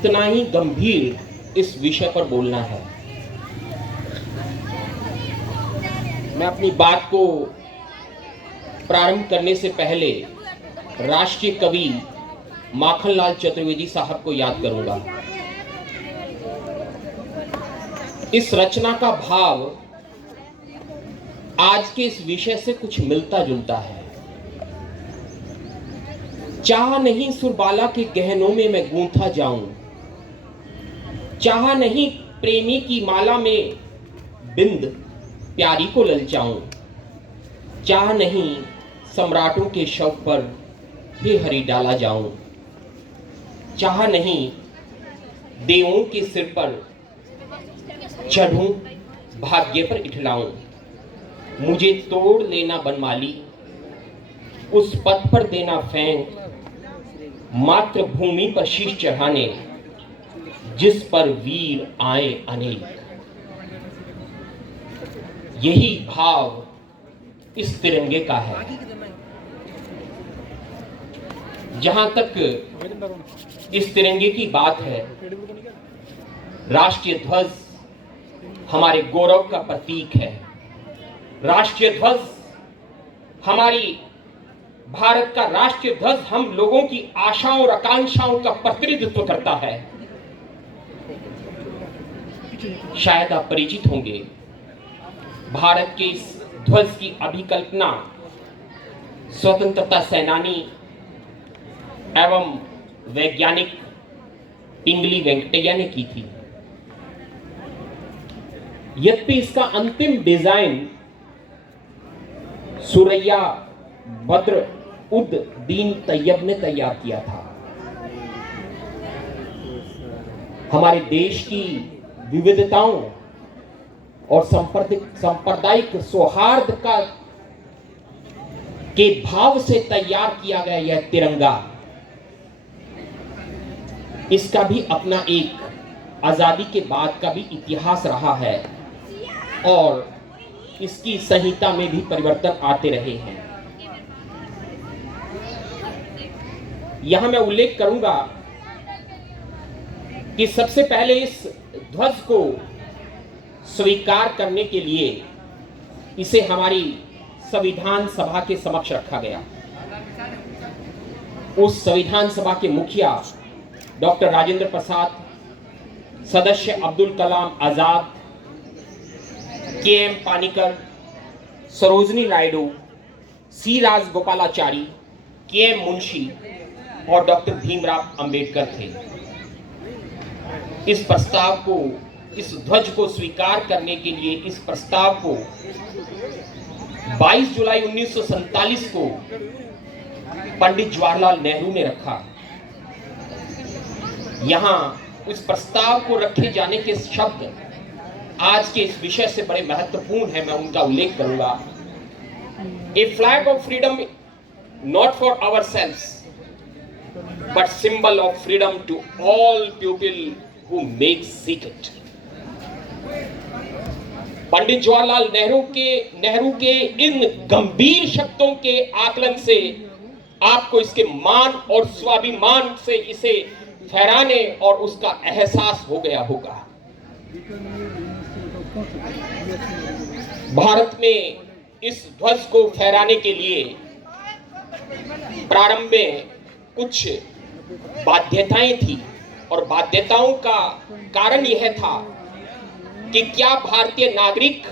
इतना ही गंभीर इस विषय पर बोलना है। मैं अपनी बात को प्रारंभ करने से पहले राष्ट्रीय कवि माखनलाल चतुर्वेदी साहब को याद करूंगा। इस रचना का भाव आज के इस विषय से कुछ मिलता जुलता है। चाह नहीं सुरबाला के गहनों में मैं गूंथा जाऊं, चाह नहीं प्रेमी की माला में बिंद प्यारी को ललचाऊं, चाह नहीं सम्राटों के शव पर हे हरि डाला जाऊं, चाह नहीं देवों के सिर पर चढ़ूं भाग्य पर इठलाऊं, मुझे तोड़ लेना बनमाली उस पथ पर देना फेंक, मातृभूमि पर शीश चढ़ाने जिस पर वीर आए अनेक। यही भाव इस तिरंगे का है। जहां तक इस तिरंगे की बात है, राष्ट्रीय ध्वज हमारे गौरव का प्रतीक है। राष्ट्रीय ध्वज हमारी भारत का राष्ट्रीय ध्वज हम लोगों की आशाओं और आकांक्षाओं का प्रतिनिधित्व करता है। शायद आप परिचित होंगे, भारत के इस ध्वज की अभिकल्पना स्वतंत्रता सेनानी एवं वैज्ञानिक पिंगली वेंकटैया ने की थी। यद्यपि इसका अंतिम डिजाइन सुरैया बद्र उद दीन तैयब ने तैयार किया था। हमारे देश की विविधताओं और सांप्रदायिक सौहार्द का के भाव से तैयार किया गया यह तिरंगा, इसका भी अपना एक आजादी के बाद का भी इतिहास रहा है और इसकी संहिता में भी परिवर्तन आते रहे हैं। यहां मैं उल्लेख करूंगा कि सबसे पहले इस ध्वज को स्वीकार करने के लिए इसे हमारी संविधान सभा के समक्ष रखा गया। उस संविधान सभा के मुखिया डॉक्टर राजेंद्र प्रसाद, सदस्य अब्दुल कलाम आजाद, के.एम. पानिकर, सरोजनी नायडू, सी राजगोपालाचारी, के.एम. मुंशी और डॉक्टर भीमराव अंबेडकर थे। इस प्रस्ताव को, इस ध्वज को स्वीकार करने के लिए इस प्रस्ताव को 22 जुलाई 1947 को पंडित जवाहरलाल नेहरू ने रखा। यहां इस प्रस्ताव को रखे जाने के शब्द आज के इस विषय से बड़े महत्वपूर्ण है, मैं उनका उल्लेख करूंगा। A flag of freedom not for ourselves but symbol of freedom to all people who make seek it. Pandit Jawaharlal Nehru के इन गंभीर शब्दों के आकलन से आपको इसके मान और स्वाभिमान से इसे फहराने और उसका एहसास हो गया होगा। भारत में इस ध्वज को फहराने के लिए प्रारंभ में कुछ बाध्यताएं थी और बाध्यताओं का कारण यह था कि क्या भारतीय नागरिक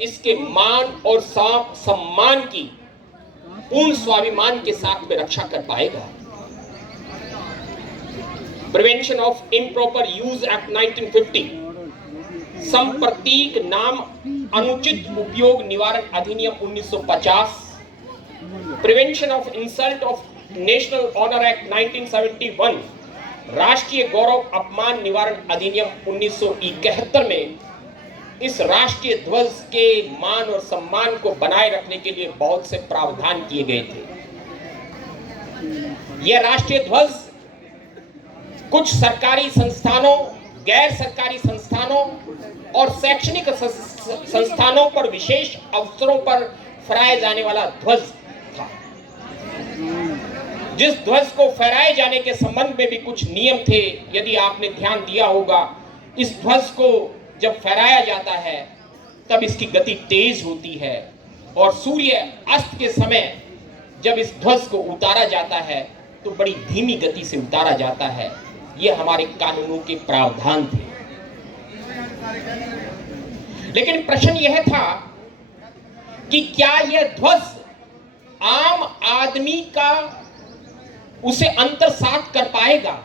इसके मान और सम्मान की पूर्ण स्वाभिमान के साथ में रक्षा कर पाएगा। Prevention of improper use act 1950, संप्रतीक नाम अनुचित उपयोग निवारण अधिनियम 1950, prevention of insult of national honour act 1971, राष्ट्रीय गौरव अपमान निवारण अधिनियम 1971 में इस राष्ट्रीय ध्वज के मान और सम्मान को बनाए रखने के लिए बहुत से प्रावधान किए गए थे। यह राष्ट्रीय ध्वज कुछ सरकारी संस्थानों, गैर सरकारी संस्थानों और शैक्षणिक संस्थानों पर विशेष अवसरों पर फहराए जाने वाला ध्वज था। जिस ध्वज को फहराए जाने के संबंध में भी कुछ नियम थे, यदि आपने ध्यान दिया होगा, इस ध्वज को जब फहराया जाता है तब इसकी गति तेज होती है और सूर्य अस्त के समय जब इस ध्वज को उतारा जाता है तो बड़ी धीमी गति से उतारा जाता है। ये हमारे कानूनों के प्रावधान थे। लेकिन प्रश्न यह था कि क्या यह ध्वज आम आदमी का उसे अंतरसात कर पाएगा?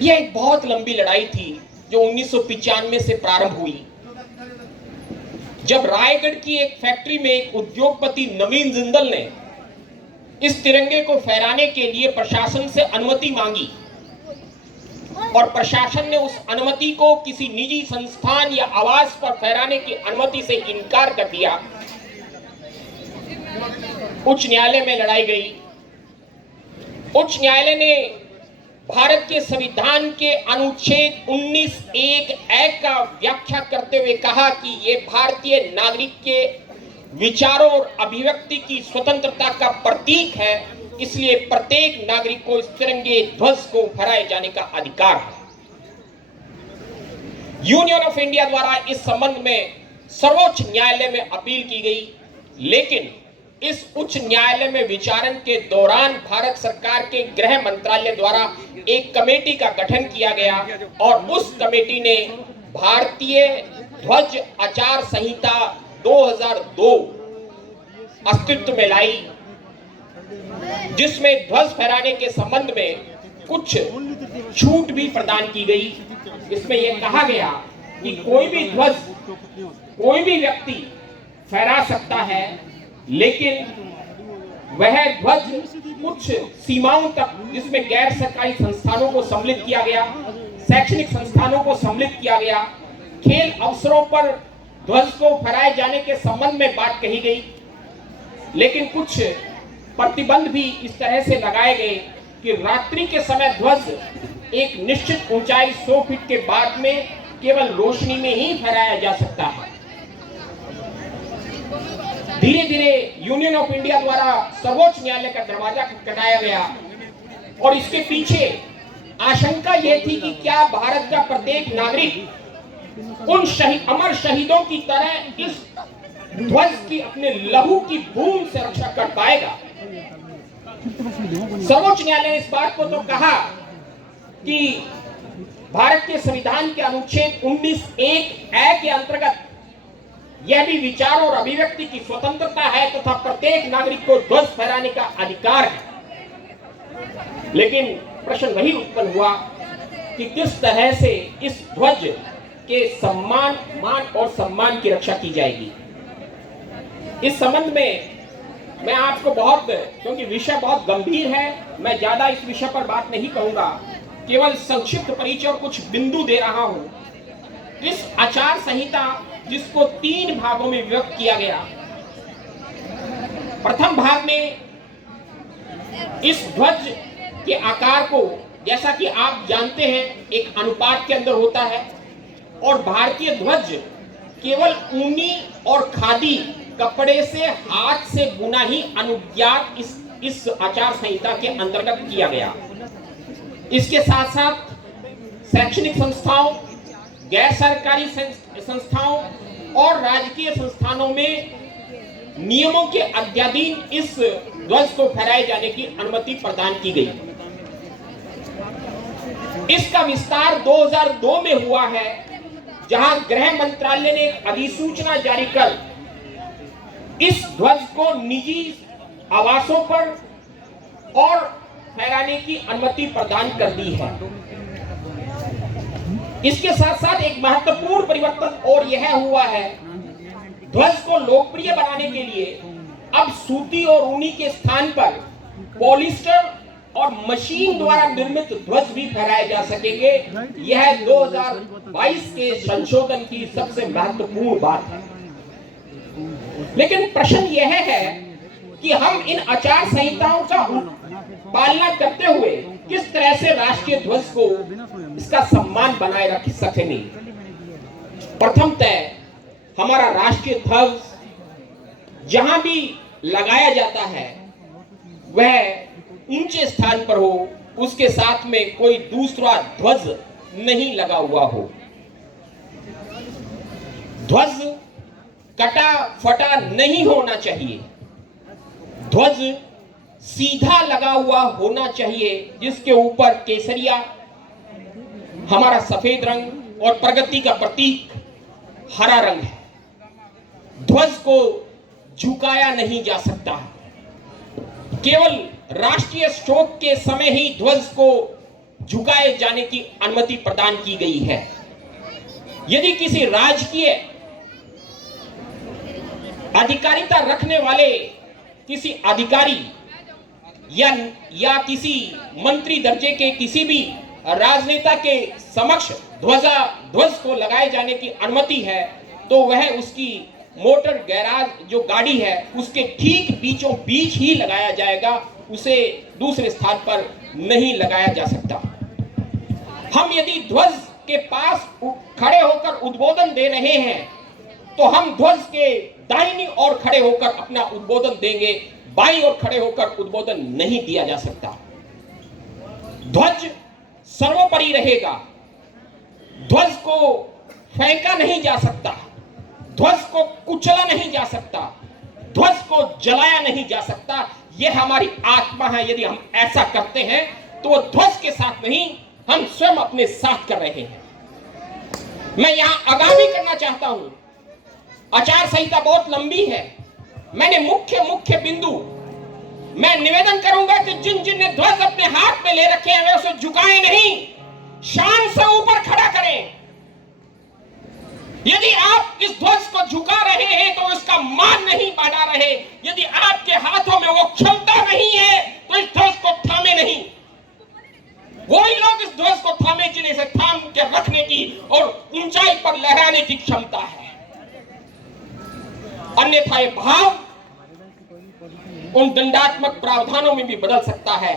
यह एक बहुत लंबी लड़ाई थी जो 1995 से प्रारंभ हुई, जब रायगढ़ की एक फैक्ट्री में एक उद्योगपति नवीन जिंदल ने इस तिरंगे को फहराने के लिए प्रशासन से अनुमति मांगी और प्रशासन ने उस अनुमति को किसी निजी संस्थान या आवास पर फहराने की अनुमति से इनकार कर दिया। उच्च न्यायालय में लड़ाई गई। उच्च न्यायालय ने भारत के संविधान के अनुच्छेद 19(1) ए का व्याख्या करते हुए कहा कि ये भारतीय नागरिक के विचारों और अभिव्यक्ति की स्वतंत्रता का प्रतीक है, इसलिए प्रत्येक नागरिक को इस तिरंगे ध्वज को फहराए जाने का अधिकार है। यूनियन ऑफ इंडिया द्वारा इस संबंध में सर्वोच्च न्यायालय में अपील की गई, लेकिन इस उच्च न्यायालय में विचारण के दौरान भारत सरकार के गृह मंत्रालय द्वारा एक कमेटी का गठन किया गया और उस कमेटी ने भारतीय ध्वज आचार संहिता 2002 अस्तित्व में लाई, जिसमें ध्वज फहराने के संबंध में कुछ छूट भी प्रदान की गई। इसमें यह कहा गया कि कोई भी ध्वज कोई भी व्यक्ति फहरा सकता है, लेकिन वह ध्वज कुछ सीमाओं तक, जिसमें गैर सरकारी संस्थानों को सम्मिलित किया गया, शैक्षणिक संस्थानों को सम्मिलित किया गया, खेल अवसरों पर ध्वज को फहराए जाने के संबंध में बात कही गई, लेकिन कुछ प्रतिबंध भी इस तरह से लगाए गए कि रात्रि के समय ध्वज एक निश्चित ऊंचाई 100 फीट के बाद में केवल रोशनी में ही फहराया जा सकता है। धीरे धीरे यूनियन ऑफ इंडिया द्वारा सर्वोच्च न्यायालय का दरवाजा खटखटाया गया और इसके पीछे आशंका यह थी कि क्या भारत का प्रत्येक नागरिक उन अमर शहीदों की तरह इस ध्वज की अपने लहू की बूंद से रक्षा कर पाएगा। सर्वोच्च न्यायालय ने इस बात को तो कहा कि भारत के संविधान के अनुच्छेद 19(1) ए के अंतर्गत यह भी विचार और अभिव्यक्ति की स्वतंत्रता है तथा प्रत्येक नागरिक को ध्वज फहराने का अधिकार है। लेकिन प्रश्न वही उत्पन्न हुआ कि किस तरह से इस ध्वज के सम्मान, मान और सम्मान की रक्षा की जाएगी। इस संबंध में मैं आपको क्योंकि विषय बहुत गंभीर है, मैं ज्यादा इस विषय पर बात नहीं कहूंगा, केवल संक्षिप्त परिचय और कुछ बिंदु दे रहा हूं। इस आचार संहिता, जिसको 3 भागों में विभक्त किया गया, प्रथम भाग में इस ध्वज के आकार को, जैसा कि आप जानते हैं, एक अनुपात के अंदर होता है और भारतीय ध्वज केवल ऊनी और खादी कपड़े से हाथ से बुना ही अनुज्ञात इस आचार संहिता के अंतर्गत किया गया। इसके साथ साथ शैक्षणिक संस्थाओं, गैर सरकारी संस्थाओं और राजकीय संस्थानों में नियमों के अध्याधीन इस ध्वज को फहराए जाने की अनुमति प्रदान की गई। इसका विस्तार 2002 में हुआ है, जहां गृह मंत्रालय ने एक अधिसूचना जारी कर इस ध्वज को निजी आवासों पर और फहराने की अनुमति प्रदान कर दी है। इसके साथ साथ एक महत्वपूर्ण परिवर्तन और यह हुआ है, ध्वज को लोकप्रिय बनाने के लिए अब सूती और ऊनी के स्थान पर पॉलिस्टर और मशीन द्वारा निर्मित ध्वज भी फहराए जा सकेंगे। यह 2022 के संशोधन की सबसे महत्वपूर्ण बात है। लेकिन प्रश्न यह है कि हम इन आचार संहिताओं का पालना करते हुए किस तरह से राष्ट्रीय ध्वज को, इसका सम्मान बनाए रख सकेंगे। प्रथमतः हमारा राष्ट्रीय ध्वज जहां भी लगाया जाता है वह ऊंचे स्थान पर हो, उसके साथ में कोई दूसरा ध्वज नहीं लगा हुआ हो। ध्वज कटा फटा नहीं होना चाहिए, ध्वज सीधा लगा हुआ होना चाहिए, जिसके ऊपर केसरिया हमारा सफेद रंग और प्रगति का प्रतीक हरा रंग है। ध्वज को झुकाया नहीं जा सकता। केवल राष्ट्रीय शोक के समय ही ध्वज को झुकाए जाने की अनुमति प्रदान की गई है। यदि किसी राजकीय अधिकारिता रखने वाले किसी अधिकारी या किसी मंत्री दर्जे के किसी भी राजनेता के समक्ष ध्वज को लगाए जाने की अनुमति है, तो वह उसकी मोटर गैराज जो गाड़ी है उसके ठीक बीचों बीच ही लगाया जाएगा, उसे दूसरे स्थान पर नहीं लगाया जा सकता। हम यदि ध्वज के पास खड़े होकर उद्बोधन दे रहे हैं तो हम ध्वज के दाहिनी ओर खड़े होकर अपना उद्बोधन देंगे, बाईं ओर खड़े होकर उद्बोधन नहीं दिया जा सकता। ध्वज सर्वोपरि रहेगा, ध्वज को फेंका नहीं जा सकता, ध्वज को कुचला नहीं जा सकता, ध्वज को जलाया नहीं जा सकता। यह हमारी आत्मा है। यदि हम ऐसा करते हैं तो वो ध्वज के साथ नहीं, हम स्वयं अपने साथ कर रहे हैं। मैं यहां आगामी करना चाहता हूं, आचार संहिता बहुत लंबी है, मैंने मुख्य बिंदु मैं निवेदन करूंगा कि जिन जिन ने ध्वज अपने हाथ में ले रखे हैं वे उसे झुकाएं नहीं, शान से ऊपर खड़ा करें। यदि आप इस ध्वज को झुका रहे हैं तो इसका मान नहीं बढ़ा रहे। यदि आपके हाथों में वो क्षमता नहीं है तो इस ध्वज को थामे नहीं। वही लोग इस ध्वज को थामे जिन्हें इसे थाम के रखने की और ऊंचाई पर लहराने की क्षमता है। अन्यथा ये भाव उन दंडात्मक प्रावधानों में भी बदल सकता है,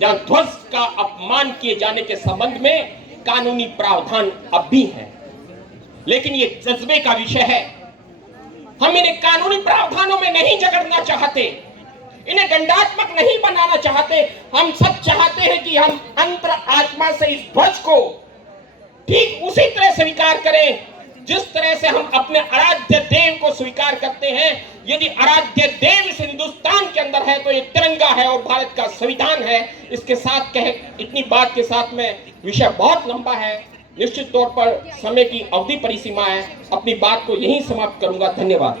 जहां ध्वज का अपमान किए जाने के संबंध में कानूनी प्रावधान अब भी है। लेकिन ये जज्बे का विषय है। हम इन्हें कानूनी प्रावधानों में नहीं जकड़ना चाहते, इन्हें दंडात्मक नहीं बनाना चाहते। हम सब चाहते हैं कि हम अंतर आत्मा से इस ध्वज को ठीक उसी तरह स्वीकार करें जिस तरह से हम अपने आराध्य देव को स्वीकार करते हैं। यदि आराध्य देव इस हिंदुस्तान के अंदर है तो ये तिरंगा है और भारत का संविधान है। इसके साथ कहे इतनी बात के साथ में, विषय बहुत लंबा है, निश्चित तौर पर समय की अवधि परिसीमा है, अपनी बात को यहीं समाप्त करूंगा। धन्यवाद।